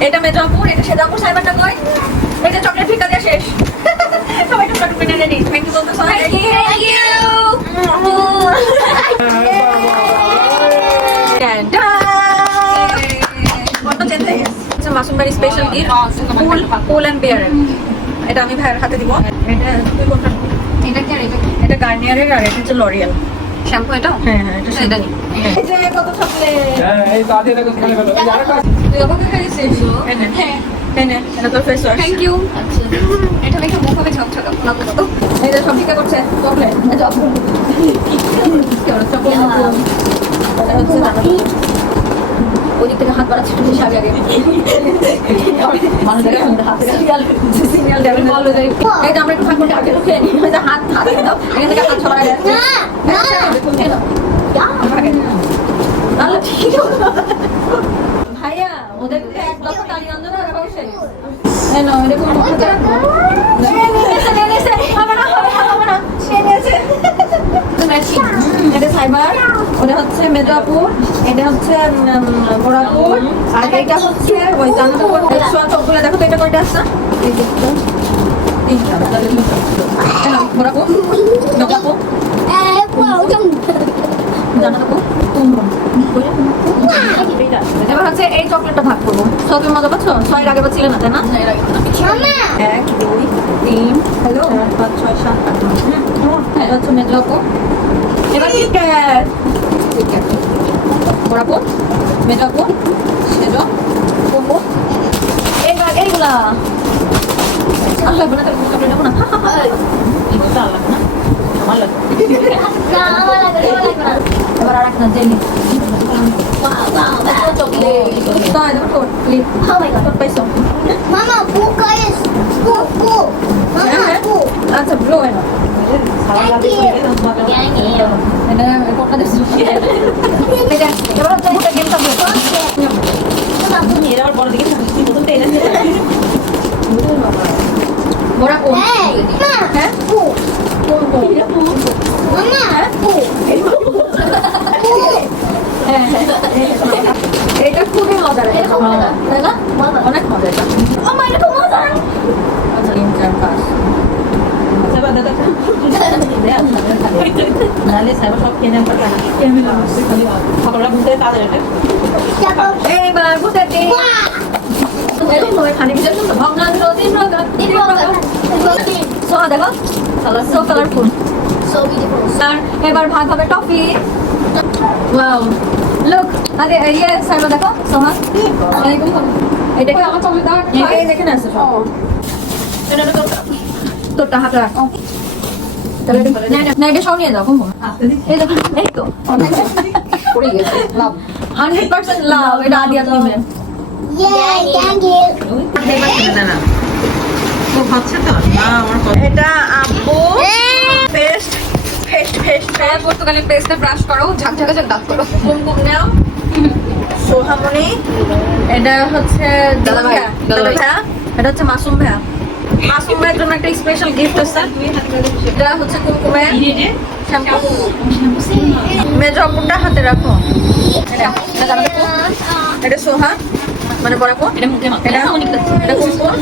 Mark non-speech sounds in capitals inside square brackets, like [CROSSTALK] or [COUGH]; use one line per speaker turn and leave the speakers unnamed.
এটা মেজাপুর এটা সেজাপুর সাইবারটা কই এটা চকলেট ফিকা দিয়ে শেষ সবাই টুকরা টুকরা নিয়ে রেডি থ্যাংক ইউ বলতে সবাই thank you Masum special gift and bear এটা আমি ভাইয়ের হাতে দিব? এটা
এটা কি? এটা
গার্নিয়ারের আর এটা হচ্ছে লরিয়াল
শ্যাম্পু এটা
হ্যাঁ হ্যাঁ এটা
এটা নি
এই যে কত চকলেট
হ্যাঁ এই এই আরেকটা
তুই আমাকে খাইছিস
এটা তোর ফেস ওয়াশ
থ্যাংক ইউ আচ্ছা। এটা দেখে মুখ হবে ঝকঝক। না তো
এই যে সব ঠিকা করছে। চকলেট। চকলেট। [LAUGHS] এটা হচ্ছে দাদা। ওই দিক থেকে হাত বাড়াচ্ছে বেশি আগে। হাতে আমরা একটু আগে নিই হাত দাও। এখান থেকে হাত। তাহলে ঠিক ভাইয়া ওদের এক দফা আনন্দ না এরকম মুখে এটা সাইবার ওটা এটা হচ্ছে উম, আর এটা হচ্ছে ওই জানাপুর সোয়া দেখো তো এটা কয়টা আছে? তিনটা জানাপুর এবার হচ্ছে এই চকলেটটা ভাগ করব। সবই মজা পাচ্ছ? ছয়ের আগে বা ছিল না তাই না? এক দুই তিন হ্যালো? পাঁচ ছয় সাত আট এটা হচ্ছে মেজরাপো এবার কিটক্যাট কিটক্যাট বরাবর মেজরাপো সেজো কোমো এবার এইগুলা আল্লাহ বলে তাহলে চকলেট নেব না এগুলো আল্লাহ না আমার লাগবে এবার আর একটা জেলি চকলেট তাই দেখো তো লিপ পাইছো
Mama, buka es buku. Mama, bu.
আচ্ছা ব্লু এনো এটা কোনটা দিছি এটা এবার হচ্ছে একটা গেম থাকবে এরা বড় দিকে থাকবে প্রথমটা এটা দিয়ে বড়া কোন
Hey, Mama,
হ্যাঁ
bu.
কোন কোন
Mama, bu. Bu.
হ্যাঁ এটা খুবই মজার এটা মজা তাই না অনেক মজা এটা
Mama, এটা খুব মজা।
আচ্ছা এটা
Siapa?
এইবার. আর এবার ভাগ হবে টফি। ওয়াও লুক আরে ইয়ে সাইবার দেখো সোহা এটা কি আমার টফি দাও এই দেখেন আছে সব এটা তো তোরটা হাতে রাখো হান্ড্রেড পার্সেন্ট লাভ এটা আদিয়া তুমি এটা পেস্ট
হ্যাঁ পর্তুগালের পেস্টে ব্রাশ করো ঝাকঝাকা ঝাক দাঁত করো।
কুমকুম নাও। সোহামণি এটা হচ্ছে
দাদা
এটা হচ্ছে মাসুম ভাইয়া মাসুম ভাইয়ের জন্য একটা স্পেশাল গিফট আছে। এটা হচ্ছে কুমকুমের শ্যাম্পু। মেজো অপুরটা হাতে রাখো। এটা সোহা মানে বরাবো
এটা মাখো।
এটা এটা কুমকুম।